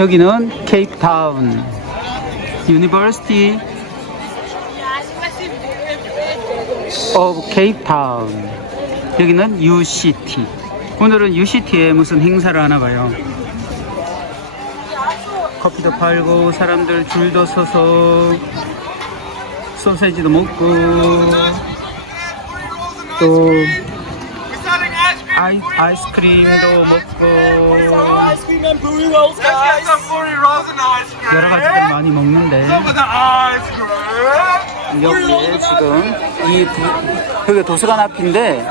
여기는 케이프타운 유니버시티 오브 케이프타운. 여기는 UCT 오늘은 UCT에 무슨 행사를 하나 봐요. 커피도 팔고 사람들 줄도 서서 소세지도 먹고 또 아이, 아이스크림도 먹고. 여러 가지들 많이 먹는데. 여기에 지금 이 부, 여기 도서관 앞인데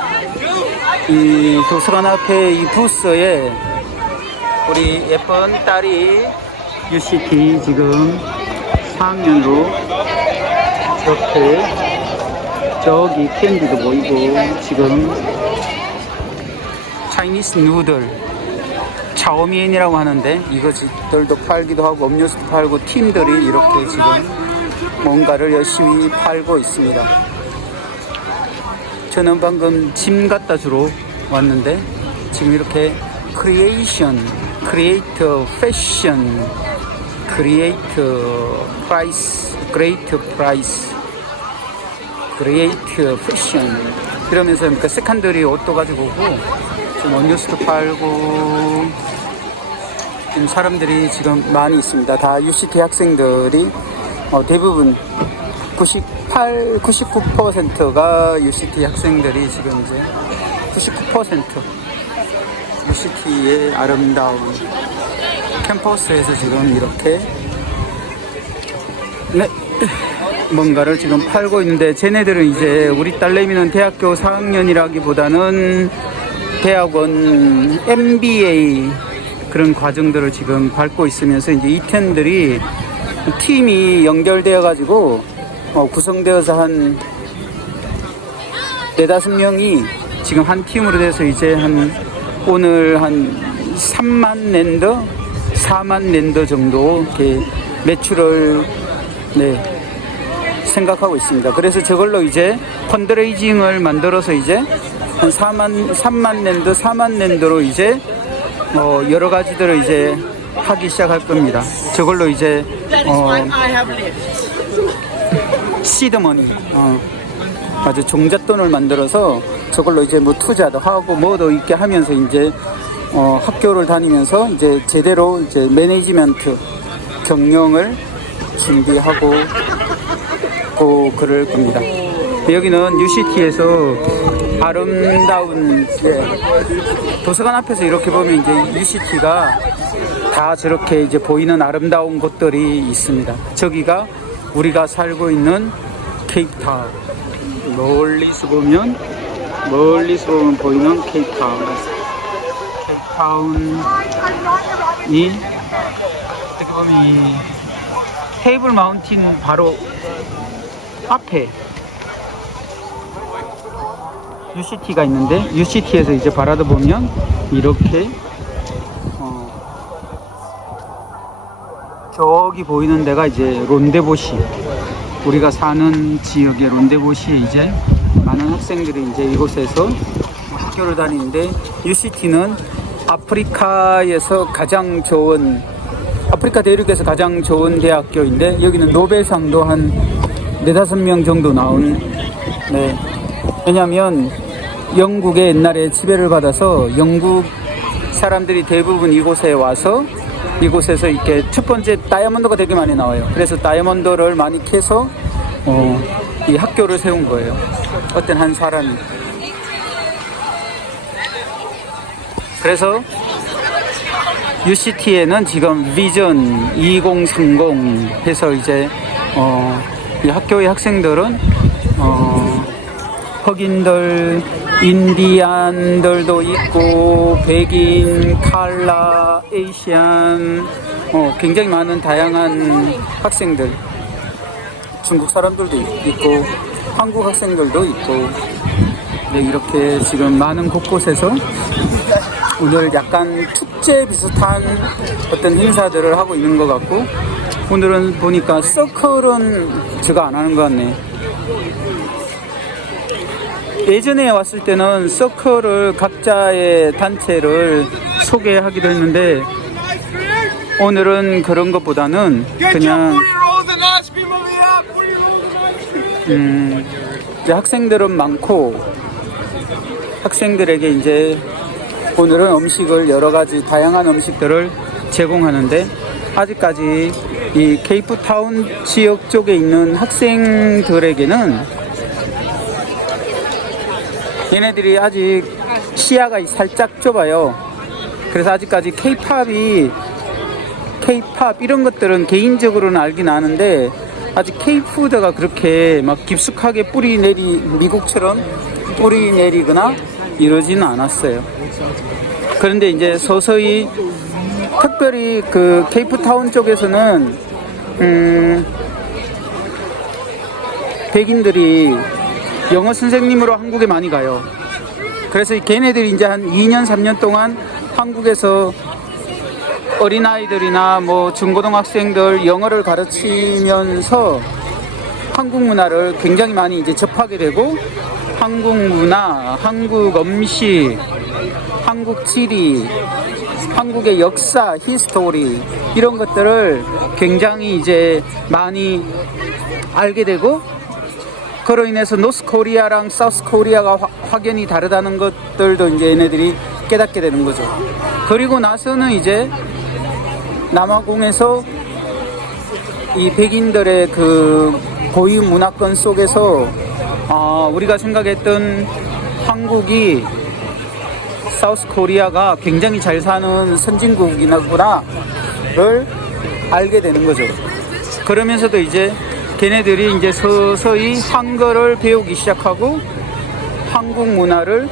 이 도서관 앞에 이 부스에 우리 예쁜 딸이 UCT 지금 4학년으로 이렇게 저기 캔디도 보이고 지금 차이니스 누들 차오미엔이라고 하는데 이것들도 팔기도 하고 음료수도 팔고 팀들이 이렇게 지금 뭔가를 열심히 팔고 있습니다. 저는 방금 짐 갖다 주러 왔는데 지금 이렇게 크리에이션, 크리에이터 패션, 크리에이터 프라이스, 그레이트 프라이스, 크리에이터 패션 이러면서 그러니까 세컨들이 옷도 가지고 오고 지금 음료수도 팔고 지금 사람들이 지금 많이 있습니다. 다 UCT 학생들이 어, 대부분 98, 99%가 UCT 학생들이 지금 이제 99% UCT의 아름다운 캠퍼스에서 지금 이렇게 네 뭔가를 지금 팔고 있는데 쟤네들은 이제 우리 딸내미는 대학교 4학년이라기보다는 대학원 MBA 그런 과정들을 지금 밟고 있으면서 이제 이 팀들이 팀이 연결되어 가지고 어, 구성되어서 한 네다섯 명이 지금 한 팀으로 돼서 이제 한 오늘 한 3만 랜더, 4만 랜더 정도 이렇게 매출을 네, 생각하고 있습니다. 그래서 저걸로 이제 펀드레이징을 만들어서 이제 한 4만, 3만 랜드, 4만 랜드로 이제 어, 여러 가지들을 이제 하기 시작할 겁니다. 저걸로 이제 어. 시드머니, 어, 아주 종잣돈을 만들어서 저걸로 이제 뭐 투자도 하고 뭐도 있게 하면서 이제 어, 학교를 다니면서 이제 제대로 이제 매니지먼트 경영을 준비하고 고 그럴 겁니다. 여기는 UCT에서 아름다운 예, 도서관 앞에서 이렇게 보면 이제 UCT가 다 저렇게 이제 보이는 아름다운 곳들이 있습니다. 저기가 우리가 살고 있는 케이프타운. 멀리서 보면 멀리서 보면 보이는 케이프타운. 케이프타운이 어떻게 보면 이 테이블 마운틴 바로 앞에 UCT가 있는데 UCT에서 이제 바라다 보면 이렇게 어, 저기 보이는 데가 이제 론데보시. 우리가 사는 지역의 론데보시에 이제 많은 학생들이 이제 이곳에서 학교를 다니는데 UCT는 아프리카에서 가장 좋은 아프리카 대륙에서 가장 좋은 대학교인데 여기는 노벨상도 한 네다섯 명 정도 나온 네. 왜냐면 영국에 옛날에 지배를 받아서 영국 사람들이 대부분 이곳에 와서 이곳에서 이렇게 첫 번째 다이아몬드가 되게 많이 나와요. 그래서 다이아몬드를 많이 캐서 어, 이 학교를 세운 거예요. 어떤 한 사람이. 그래서 UCT에는 지금 비전 2030 해서 이제 어, 이 학교의 학생들은 어, 흑인들, 인디안들도 있고 백인, 칼라, 에이시안 어, 굉장히 많은 다양한 학생들 중국 사람들도 있고 한국 학생들도 있고 네, 이렇게 지금 많은 곳곳에서 오늘 약간 축제 비슷한 어떤 행사들을 하고 있는 것 같고 오늘은 보니까 서클은 제가 안 하는 것 같네. 예전에 왔을 때는 서클을 각자의 단체를 소개하기도 했는데 오늘은 그런 것보다는 그냥. 음, 이제 학생들은 많고 학생들에게 이제 오늘은 음식을 여러 가지 다양한 음식들을 제공하는데 아직까지 이 케이프타운 지역 쪽에 있는 학생들에게는 얘네들이 아직 시야가 살짝 좁아요. 그래서 아직까지 케이팝이 케이팝 이런 것들은 개인적으로는 알긴 아는데 아직 케이푸드가 그렇게 막 깊숙하게 뿌리 내리 미국처럼 뿌리 내리거나 이러지는 않았어요. 그런데 이제 서서히 특별히 그 케이프타운 쪽에서는 음 백인들이 영어 선생님으로 한국에 많이 가요. 그래서 이 걔네들이 이제 한 2년 3년 동안 한국에서 어린아이들이나 뭐 중고등학생들 영어를 가르치면서 한국 문화를 굉장히 많이 이제 접하게 되고 한국 문화, 한국 음식, 한국 지리, 한국의 역사, 히스토리 이런 것들을 굉장히 이제 많이 알게 되고 그로 인해서 노스 코리아랑 사우스 코리아가 화- 확연히 다르다는 것들도 이제 얘네들이 깨닫게 되는 거죠. 그리고 나서는 이제 남아공에서 이 백인들의 그 고유 문화권 속에서 아, 우리가 생각했던 한국이 사우스 코리아가 굉장히 잘 사는 선진국이구나를 알게 되는 거죠. 그러면서도 이제 걔네들이 이제 서서히 한글을 배우기 시작하고 한국 문화를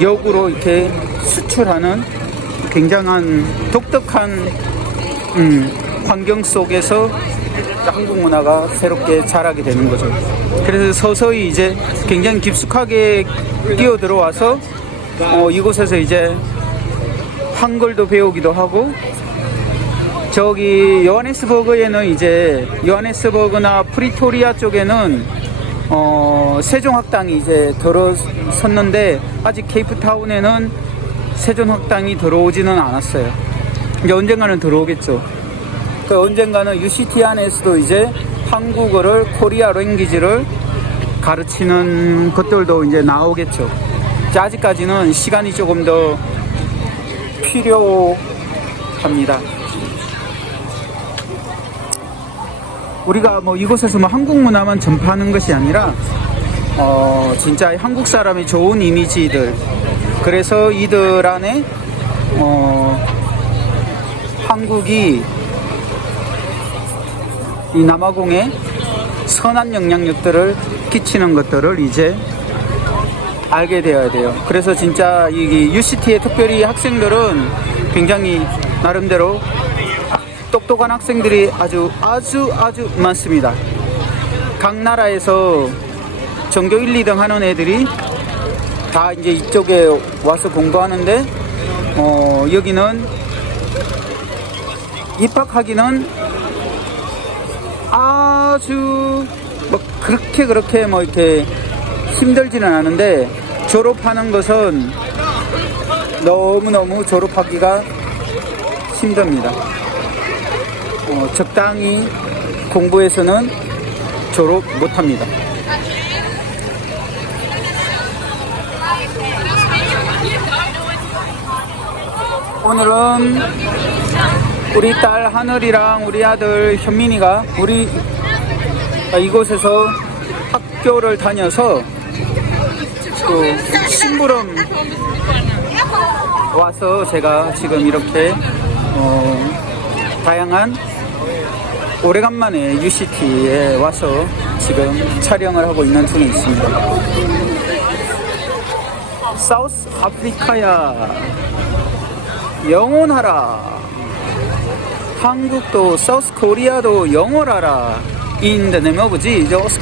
역으로 이렇게 수출하는 굉장한 독특한 음, 환경 속에서 한국 문화가 새롭게 자라게 되는 거죠. 그래서 서서히 이제 굉장히 깊숙하게 뛰어 들어와서 어, 이곳에서 이제 한글도 배우기도 하고 저기 요하네스버그에는 이제 요하네스버그나 프리토리아 쪽에는 어, 세종학당이 이제 들어섰는데 아직 케이프타운에는 세종학당이 들어오지는 않았어요. 이제 언젠가는 들어오겠죠. 그 언젠가는 UCT 안에서도 이제 한국어를 코리아 랭귀지를 가르치는 것들도 이제 나오겠죠. 이제 아직까지는 시간이 조금 더 필요합니다. 우리가 뭐 이곳에서 뭐 한국 문화만 전파하는 것이 아니라 어 진짜 한국 사람의 좋은 이미지들 그래서 이들 안에 어 한국이 이 남아공에 선한 영향력들을 끼치는 것들을 이제 알게 되어야 돼요. 그래서 진짜 이 UCT의 특별히 학생들은 굉장히 나름대로 똑똑한 학생들이 아주 아주 아주 많습니다. 각 나라에서 전교 1, 2등 하는 애들이 다 이제 이쪽에 와서 공부하는데 어, 여기는 입학하기는 아주 뭐 그렇게 그렇게 뭐 이렇게 힘들지는 않은데 졸업하는 것은 너무너무 졸업하기가 힘듭니다. 어, 적당히 공부해서는 졸업 못합니다. 오늘은 우리 딸 하늘이랑 우리 아들 현민이가 우리 이곳에서 학교를 다녀서 또 심부름 와서 제가 지금 이렇게 어, 다양한 오래간만에 UCT에 와서 지금 촬영을 하고 있는 중에 있습니다. 사우스 아프리카야 영원하라. 한국도 사우스 코리아도 영원하라. In the name of Jesus.